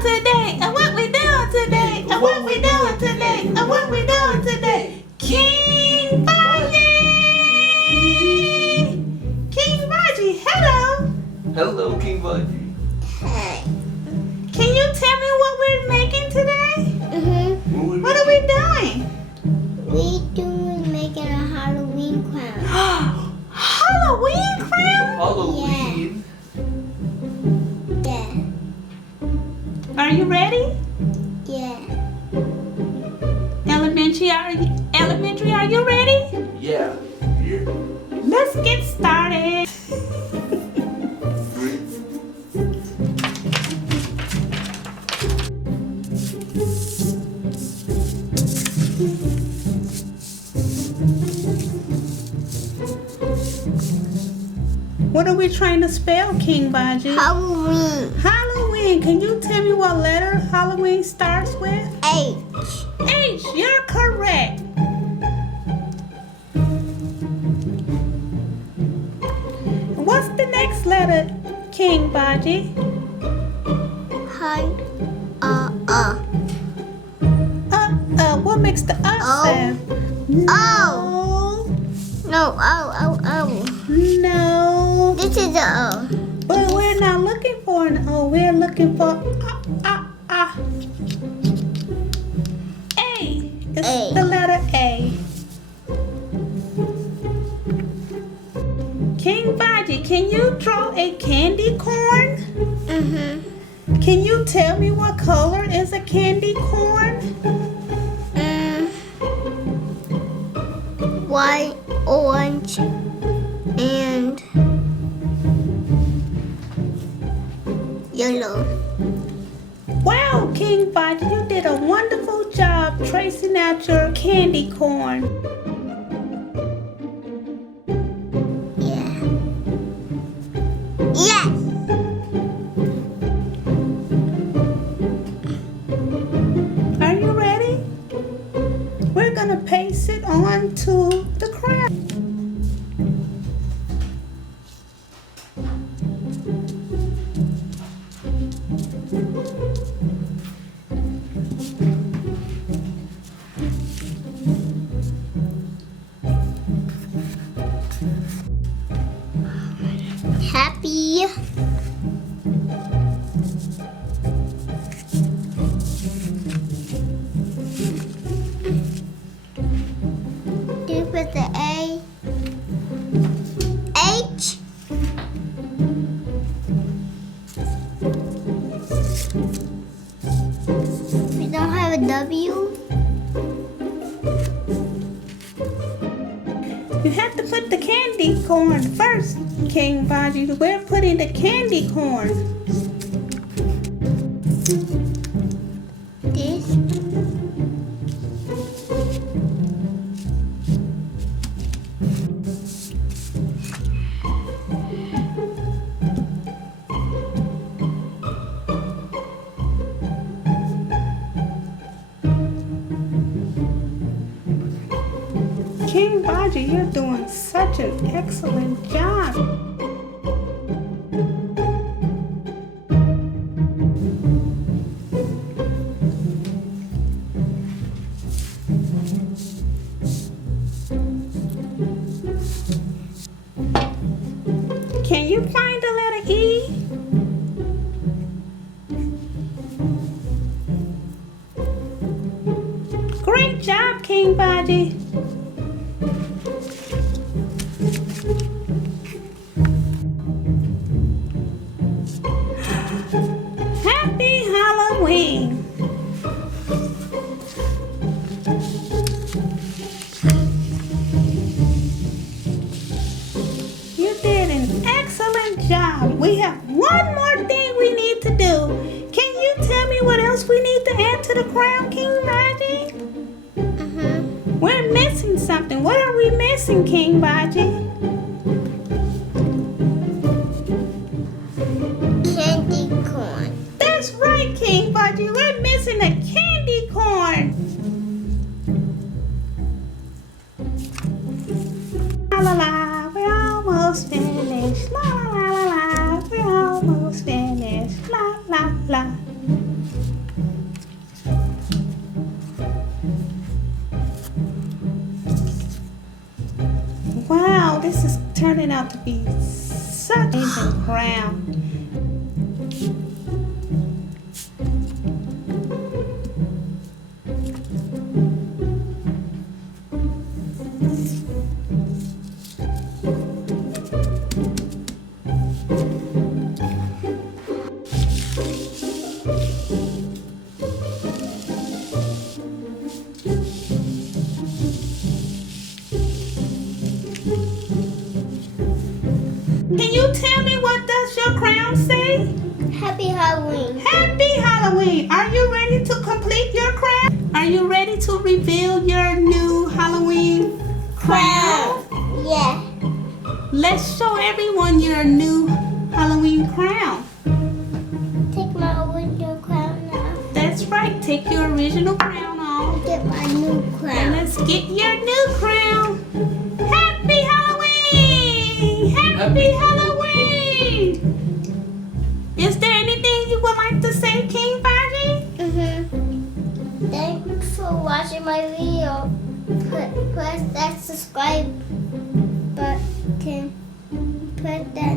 doing today? And what we doing today? And what we doing today? And what we doing today? Kingvahji! Kingvahji, hello. Hello, Kingvahji. Hey. Can you tell me what we're making today? What are we doing? Making a Halloween crown. Halloween crown? Halloween. Yeah. Are you ready? Yeah. Elementary, are you ready? Yeah. Let's get started. What are we trying to spell, Kingvahji? Halloween. Halloween. Can you tell me what letter Halloween starts with? H. H. You're correct. What's the next letter, Kingvahji? Hi. What makes the sound? No. No. This is the O. But we're not looking for an O. We're looking for A. It's A. the letter A. Kingvahji, can you draw a candy corn? Can you tell me what color is a candy corn? White, orange, and yellow. Wow, Kingvahji, you did a wonderful job tracing out your candy corn. Yeah. Yes. Are you ready? We're gonna paste it onto the crown. Happy. Do you put the A? H? We don't have a W? You have to put the candy corn first, Kingvahji. We're putting the candy corn. This? Kingvahji, you're doing such an excellent job. Can you find the letter E? Great job, Kingvahji. Happy Halloween. You did an excellent job. We have one more thing we need to do. Can you tell me what else we need to add to the crown, Kingvahji? We're missing something. What are we missing, Kingvahji? Candy corn. That's right, Kingvahji. We're missing a candy corn. La la la, we're almost finished. La la la la la, we're almost finished. La la la. out to be such an amazing crown. Can you tell me what does your crown say? Happy Halloween. Happy Halloween! Are you ready to complete your crown? Are you ready to reveal your new Halloween crown? Yeah. Let's show everyone your new Halloween crown. Take my original crown off. That's right, take your original crown off. Get my new And crown. let's get your new crown. Happy Halloween! Happy Halloween! Is there anything you would like to say, Kingvahji? Thanks for watching my video. Press that subscribe button. Press that